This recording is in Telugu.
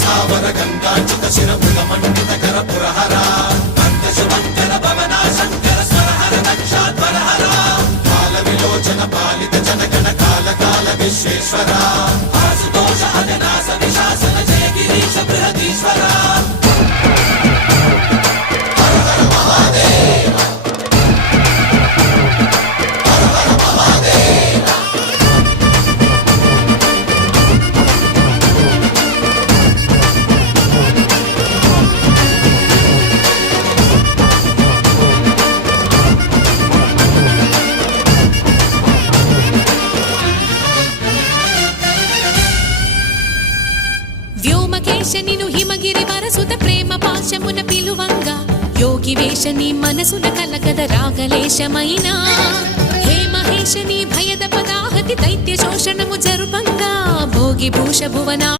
సావర గంగాచిత శిరముల మండిత కర పురహర అంత శుభంకర భవనా శంకర స్వరహర దక్షాధ్వరహర కాల విలోచన పాలిత జనగణ కాల కాల విశ్వేశ్వర ఆశుతోష అజనాశ విశాసన జయ గిరీశ బృహదీశ్వర వ్యోమకేశనిను హిమగిరి వరసుత ప్రేమ పాశమున పిలువంగా యోగి వేషని మనసున కలగద రాగలేశమైనా హే మహేశని భయద పదాహతి దైత్య శోషణము జరుపంగా భోగి భూష భువనా